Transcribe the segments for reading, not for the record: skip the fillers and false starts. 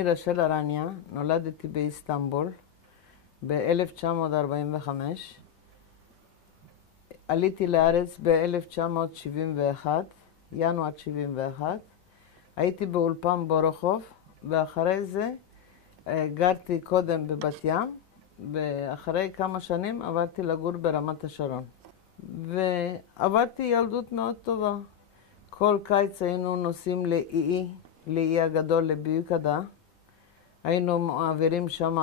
אני רשל ארניה, נולדתי באיסטנבול ב-1945. עליתי לארץ ב-1971, ינואר 71. הייתי באולפן בורוכוב, ואחרי זה גרתי קודם בבת ים, ואחרי כמה שנים עברתי לגור ברמת השרון. ועברתי ילדות מאוד טובה. כל קיץ היינו נוסעים לאי הגדול, לביוקדה. היינו מעבירים שם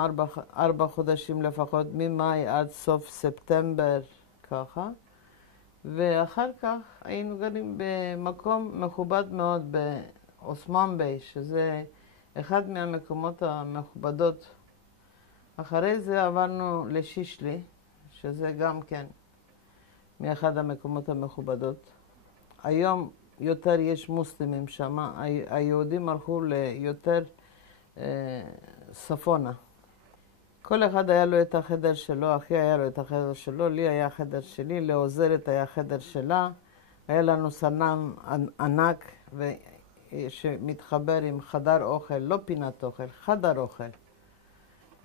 4 חודשים לפחות, ממאי עד סוף ספטמבר, ככה. ואחר כך היינו גרים במקום מכובד מאוד באוסמן ביי, שזה אחד מהמקומות המכובדות. אחרי זה עברנו לשישלי, שזה גם כן מאחד המקומות המכובדות. היום יותר יש מוסלמים שם, היהודים הלכו ליותר צפונה. כל אחד היה לו את החדר שלו, אחי היה לו את החדר שלו, לי היה חדר שלי, לעוזרת היה חדר שלה. היה לנו סנן ענק שמתחבר עם חדר אוכל, לא פינת אוכל, חדר אוכל.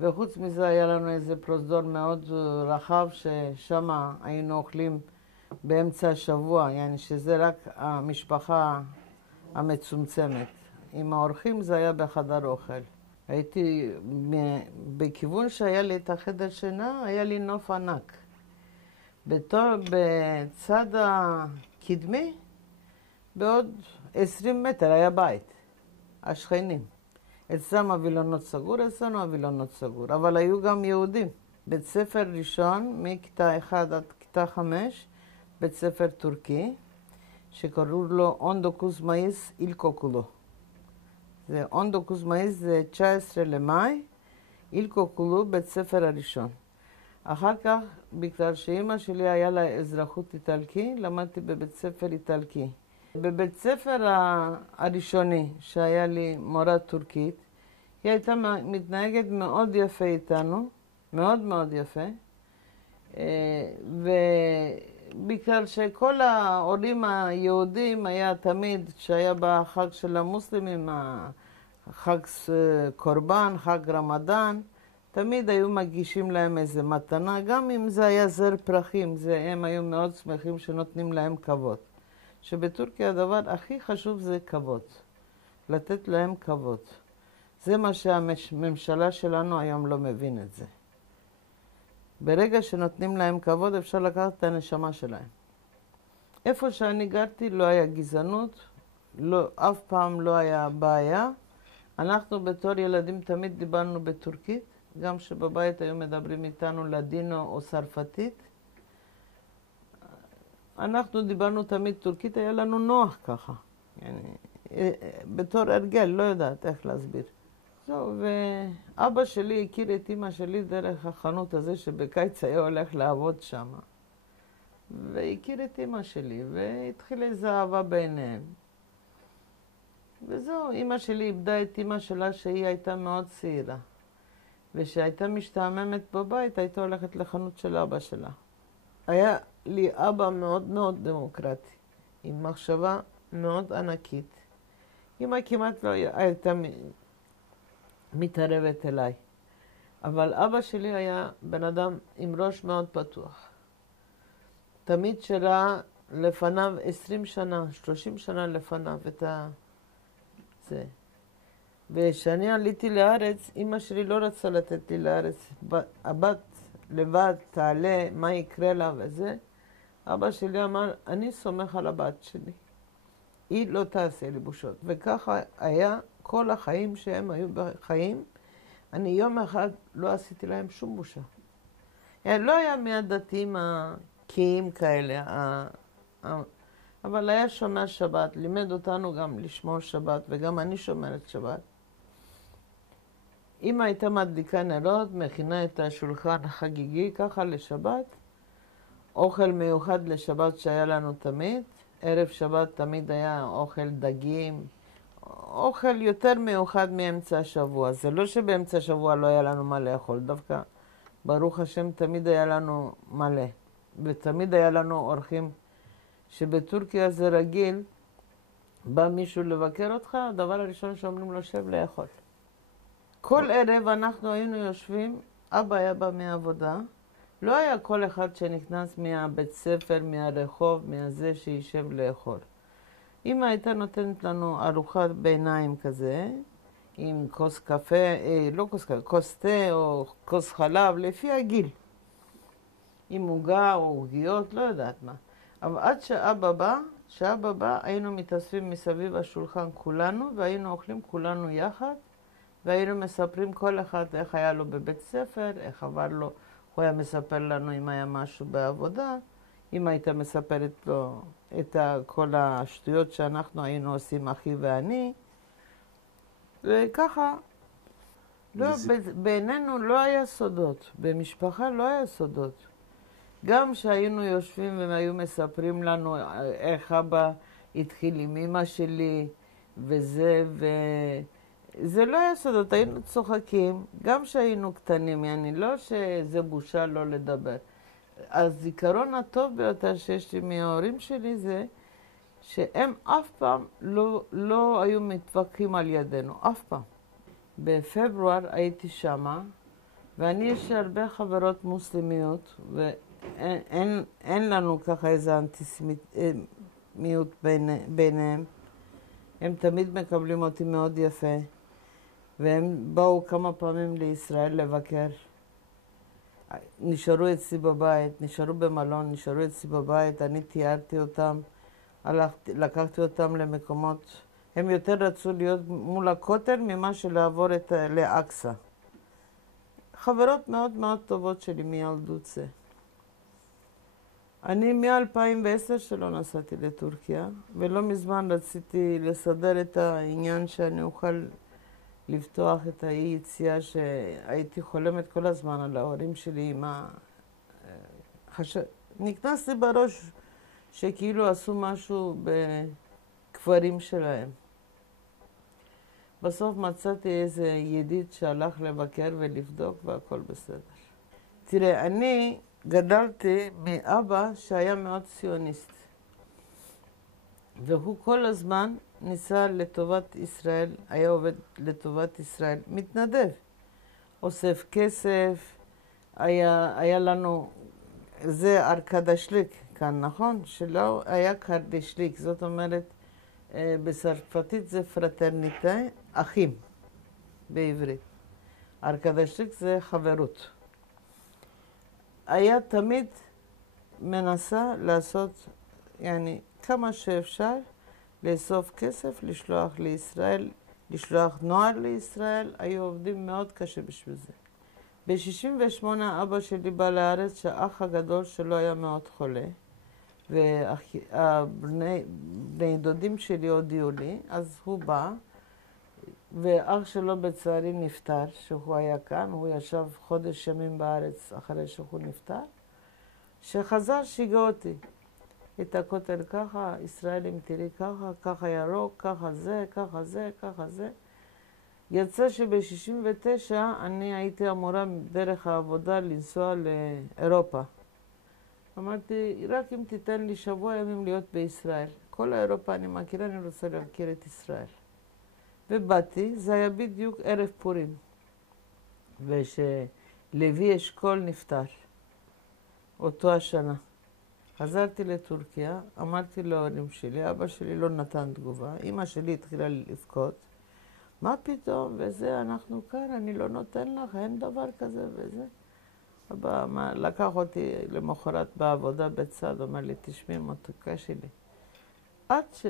וחוץ מזה היה לנו איזה פרוזדור מאוד רחב, ששם היינו אוכלים באמצע השבוע, yani שזה רק המשפחה המצומצמת. עם האורחים זה היה בחדר אוכל. הייתי בכיוון שהיה לי את החדר שינה, היה לי נוף ענק. בצד הקדמי, בעוד 20 מטר היה בית, השכנים. אצלם הווילונות סגור, אצלנו הווילונות סגור, אבל היו גם יהודים. בית ספר ראשון, מכיתה 1 עד כיתה 5, בית ספר טורקי, שקראו לו 19 מאיס אילקוקולו. זה 19 מאיס זה 19 למאי, אילקוקולו, בית ספר הראשון. אחר כך, בגלל שאמא שלי היה לה אזרחות איטלקי, למדתי בבית ספר איטלקי. בבית ספר הראשוני, שהיה לי מורה טורקית, היא הייתה מתנהגת מאוד יפה איתנו, מאוד מאוד יפה. ובגלל שכל ההורים היהודים היה תמיד, שהיה בחג של המוסלמים, חג קורבן, חג רמדאן, תמיד היו מגישים להם איזה מתנה, גם אם זה היה זר פרחים, הם היו מאוד שמחים שנותנים להם כבוד. שבטורקיה הדבר הכי חשוב זה כבוד, לתת להם כבוד. זה מה שהממשלה שלנו היום לא מבין את זה. ברגע שנותנים להם כבוד אפשר לקחת את הנשמה שלהם. איפה שאני גרתי לא היה גזענות, אף פעם לא היה בעיה. אנחנו בתור ילדים תמיד דיברנו בטורקית, גם שבבית היו מדברים איתנו לדינו או צרפתית. אנחנו דיברנו תמיד טורקית, היה לנו נוח ככה. בתור הרגל, לא יודעת איך להסביר. זהו, ואבא שלי הכיר את אמא שלי דרך החנות הזה שבקיץ היה הולך לעבוד שם. והכיר את אמא שלי, והתחילה איזו אהבה ביניהם. וזהו, אמא שלי איבדה את אמא שלה שהיא הייתה מאוד צעירה. ושהייתה משתעממת בבית, הייתה הולכת לחנות של אבא שלה. היה לי אבא מאוד מאוד דמוקרטי, עם מחשבה מאוד ענקית. אמא כמעט לא הייתה מתערבת אליי. אבל אבא שלי היה בן אדם עם ראש מאוד פתוח. תמיד שראה לפניו 20 שנה, 30 שנה לפניו את זה. וכשאני עליתי לארץ, אמא שלי לא רצה לתת לי לארץ. הבת לבד תעלה, מה יקרה לה וזה. אבא שלי אמר, אני סומך על הבת שלי. היא לא תעשה לי בושות. וככה היה כל החיים שהם היו בחיים. אני יום אחד לא עשיתי להם שום בושה. לא היה מהדתיים הקיים כאלה, אבל היה שומר שבת, לימד אותנו גם לשמור שבת, וגם אני שומרת שבת. אמא הייתה מדליקה נרות, מכינה את השולחן החגיגי ככה לשבת, אוכל מיוחד לשבת שהיה לנו תמיד, ערב שבת תמיד היה אוכל דגים, אוכל יותר מיוחד מאמצע השבוע. זה לא שבאמצע השבוע לא היה לנו מה לאכול, דווקא ברוך השם תמיד היה לנו מלא, ותמיד היה לנו אורחים שבטורקיה זה רגיל, בא מישהו לבקר אותך, הדבר הראשון שאומרים לו שב לאכול. כל ערב אנחנו היינו יושבים, אבא היה בא מהעבודה, לא היה כל אחד שנכנס מהבית ספר, מהרחוב, מהזה שישב לאכול. אמא הייתה נותנת לנו ארוחת ביניים כזה, עם כוס קפה, לא כוס קפה, כוס תה או כוס חלב, לפי הגיל. עם עוגה או עוגיות, לא יודעת מה. אבל עד שאבא בא, היינו מתאספים מסביב השולחן כולנו, והיינו אוכלים כולנו יחד, והיינו מספרים כל אחד איך היה לו בבית ספר, איך עבר לו, הוא היה מספר לנו אם היה משהו בעבודה, אמא הייתה מספרת לו את כל השטויות שאנחנו היינו עושים, אחי ואני, וככה, לא, בינינו לא היה סודות, במשפחה לא היה סודות. גם שהיינו יושבים והם היו מספרים לנו איך אבא התחיל עם אמא שלי וזה, זה לא היה סודות, היינו צוחקים, גם שהיינו קטנים, לא שזה בושה לא לדבר. הזיכרון הטוב ביותר שיש לי מההורים שלי זה שהם אף פעם לא היו מתווכחים על ידינו, אף פעם. בפברואר הייתי שמה, ואני יש הרבה חברות מוסלמיות, ואין לנו ככה איזה אנטיסמיות ביניהם. הם תמיד מקבלים אותי מאוד יפה, והם באו כמה פעמים לישראל לבקר. נשארו אצלי בבית, נשארו במלון, נשארו אצלי בבית, אני תיארתי אותם, לקחתי אותם למקומות. הם יותר רצו להיות מול הכותל ממה שלעבור לאקסה. חברות מאוד מאוד טובות שלי מילדות זה. אני מ-2010 שלא נסעתי לטורקיה, ולא מזמן רציתי לסדר את העניין שאני אוכל לפתוח את היציאה שהייתי חולמת כל הזמן על ההורים שלי. נכנס לי בראש שכאילו עשו משהו בכפרים שלהם. בסוף מצאתי איזה ידיד שהלך לבקר ולבדוק והכל בסדר. תראה, אני גדלתי מאבא שהיה מאוד ציוניסט. והוא כל הזמן ניסה לטובת ישראל, היה עובד לטובת ישראל, מתנדב. אוסף כסף, היה לנו, זה ארקדשליק כאן, נכון? שלא היה קרדשליק, זאת אומרת, בצרפתית זה פרטרניטה, אחים, בעברית. ארקדשליק זה חברות. היה תמיד מנסה לעשות, כמה שאפשר, לאסוף כסף, לשלוח לישראל, לשלוח נוער לישראל, היו עובדים מאוד קשה בשביל זה. ב-68 אבא שלי בא לארץ שהאח הגדול שלו היה מאוד חולה, ובני דודים שלי הודיעו לי, אז הוא בא, ואח שלו בצערי נפטר, שהוא היה כאן, הוא ישב חודש ימים בארץ אחרי שהוא נפטר, שחזר שיגע אותי. את הכותל ככה, ישראלים תראי ככה, ככה ירוק, ככה זה, ככה זה, ככה זה. יצא שב-69 אני הייתי אמורה דרך העבודה לנסוע לאירופה. אמרתי, רק אם תיתן לי שבוע ימים להיות בישראל. כל אירופה אני מכירה, אני רוצה להכיר את ישראל. ובאתי, זה היה בדיוק ערב פורים. ושלוי אשכול נפטר, אותו השנה. חזרתי לטורקיה, אמרתי להורים שלי, אבא שלי לא נתן תגובה, אמא שלי התחילה לבכות. מה פתאום? וזה, אנחנו כאן, אני לא נותן לך, אין דבר כזה וזה. אבא לקח אותי למחרת בעבודה בצד, אמר לי, תשמעי מתוקה שלי.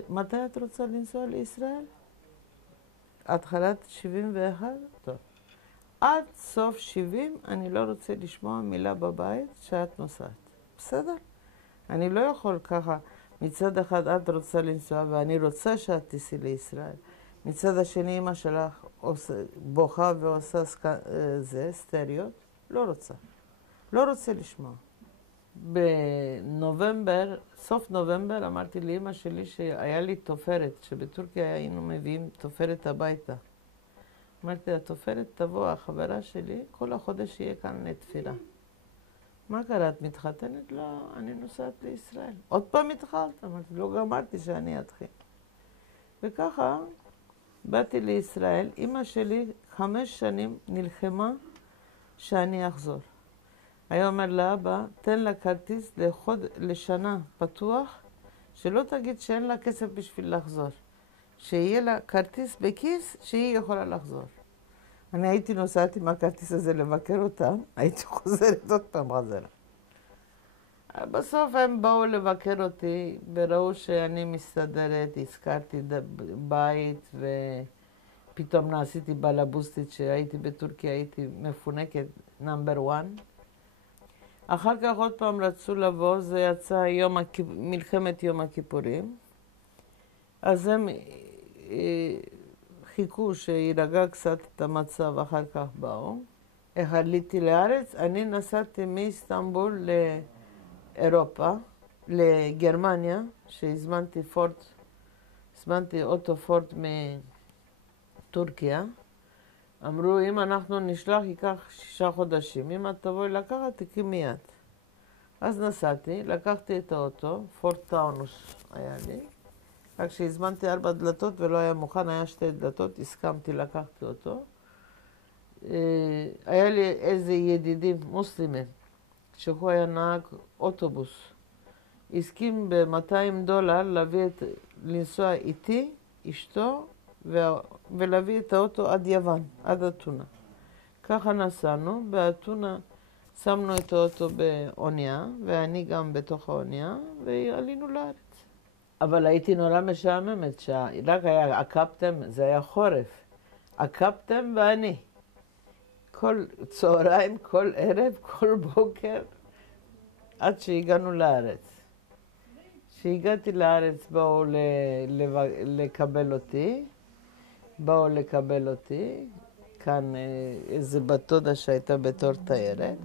מתי את רוצה לנסוע לישראל? התחלת 71? טוב. עד סוף 70 אני לא רוצה לשמוע מילה בבית שאת נוסעת. בסדר? אני לא יכול ככה, מצד אחד את רוצה לנסוע ואני רוצה שאת תיסעי לישראל. מצד השני אמא שלך בוכה ועושה סטריות, לא רוצה. לא רוצה לשמוע. בנובמבר, סוף נובמבר, אמרתי לאמא שלי שהיה לי תופרת, שבטורקיה היינו מביאים תופרת הביתה. אמרתי, התופרת תבוא, החברה שלי, כל החודש יהיה כאן לתפילה. מה קרה? את מתחתנת? לא, אני נוסעת לישראל. עוד פעם התחלת? אמרתי, לא גמרתי שאני אתחיל. וככה באתי לישראל, אמא שלי 5 שנים נלחמה שאני אחזור. היה אומר לאבא, תן לה כרטיס לשנה פתוח, שלא תגיד שאין לה כסף בשביל לחזור. שיהיה לה כרטיס בכיס שהיא יכולה לחזור. אני הייתי נוסעת עם הכרטיס הזה לבקר אותם, הייתי חוזרת עוד פעם חזרה. בסוף הם באו לבקר אותי, וראו שאני מסתדרת, הזכרתי בית, ופתאום נעשיתי בלבוסטית שהייתי בטורקיה, הייתי מפונקת נאמבר 1. אחר כך עוד פעם רצו לבוא, זה יצא מלחמת יום הכיפורים. אז הם חיכו שירגע קצת את המצב, אחר כך באו. איך עליתי לארץ? אני נסעתי מאיסטנבול לאירופה, לגרמניה, שהזמנתי אוטו פורט מטורקיה. אמרו, אם אנחנו נשלח, ייקח 6 חודשים. אם את תבואי לקחת, תקי מיד. אז נסעתי, לקחתי את האוטו, פורט טאונוס היה לי. רק שהזמנתי 4 דלתות ולא היה מוכן, היה 2 דלתות, הסכמתי, לקחתי אותו. היה לי איזה ידידים מוסלמים, שהוא היה נהג אוטובוס. הסכים $200 לנסוע איתי, אשתו, ולהביא את האוטו עד יוון, עד אתונה. ככה נסענו, באתונה שמנו את האוטו באונייה, ואני גם בתוך האונייה, ועלינו לארץ. אבל הייתי נורא משעממת, רק היה הקפטן, זה היה חורף. הקפטן ואני. כל צהריים, כל ערב, כל בוקר, עד שהגענו לארץ. כשהגעתי לארץ באו לקבל אותי, כאן איזה בת דודה שהייתה בתור תיירת,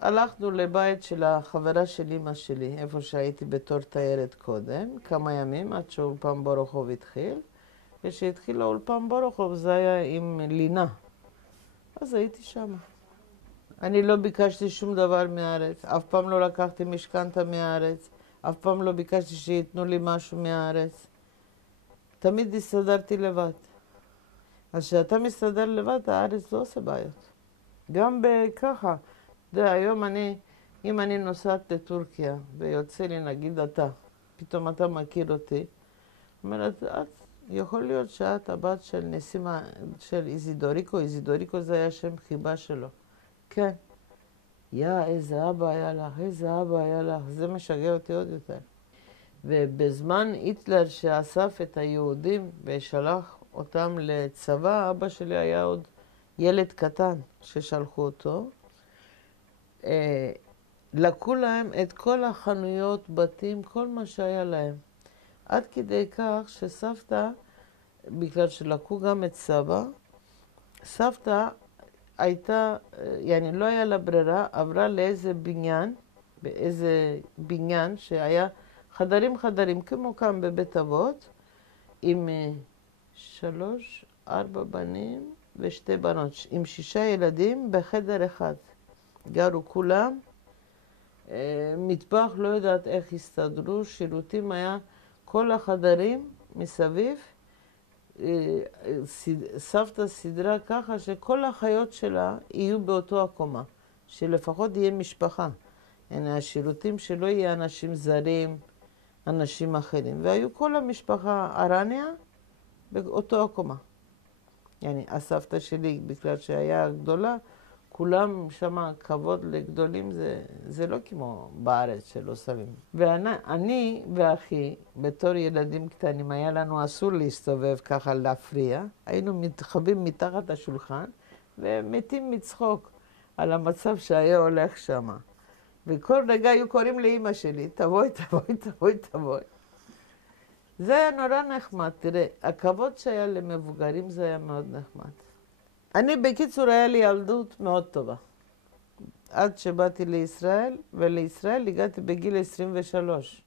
והלכנו לבית של החברה של אמא שלי, איפה שהייתי בתור תיירת קודם, כמה ימים עד שאולפן בורוכוב התחיל, וכשהתחיל האולפן בורוכוב זה היה עם לינה, אז הייתי שמה. אני לא ביקשתי שום דבר מהארץ, אף פעם לא לקחתי משכנתה מהארץ, אף פעם לא ביקשתי שיתנו לי משהו מהארץ. תמיד הסתדרתי לבד. אז כשאתה מסתדר לבד, הארץ לא עושה בעיות. גם בככה, היום אם אני נוסעת לטורקיה ויוצא לי, נגיד אתה, פתאום אתה מכיר אותי, אומרת, יכול להיות שאת הבת של של איזידוריקו, איזידוריקו זה היה שם חיבה שלו. כן. איזה אבא היה לך, איזה אבא היה לך, זה משגע אותי עוד יותר. ובזמן היטלר שאסף את היהודים ושלח אותם לצבא, אבא שלי היה עוד ילד קטן ששלחו אותו. לקחו להם את כל החנויות, בתים, כל מה שהיה להם. עד כדי כך שסבתא, בגלל שלקחו גם את סבא, סבתא הייתה, לא היה לה ברירה, עברה באיזה בניין שהיה חדרים, כמו כאן בבית אבות, עם 3, 4 בנים ו2 בנות, עם 6 ילדים בחדר אחד. גרו כולם, מטבח לא יודעת איך הסתדרו, שירותים היה כל החדרים מסביב, סבתא סדרה ככה שכל החיות שלה יהיו באותו הקומה, שלפחות יהיה משפחה. השירותים שלא יהיה אנשים זרים, אנשים אחרים. והיו כל המשפחה ארניה באותו הקומה. הסבתא שלי, בגלל שהיה גדולה, כולם שמה כבוד לגדולים, זה לא כמו בארץ שלא שמים. ואני ואחי, בתור ילדים קטנים, היה לנו אסור להסתובב ככה להפריע. היינו מתחבאים מתחת השולחן ומתים מצחוק על המצב שהיה הולך שמה. וכל רגע היו קוראים לאמא שלי, תבואי. זה היה נורא נחמד. תראה, הכבוד שהיה למבוגרים זה היה מאוד נחמד. בקיצור, היה לי ילדות מאוד טובה. עד שבאתי לישראל, ולישראל הגעתי בגיל 23.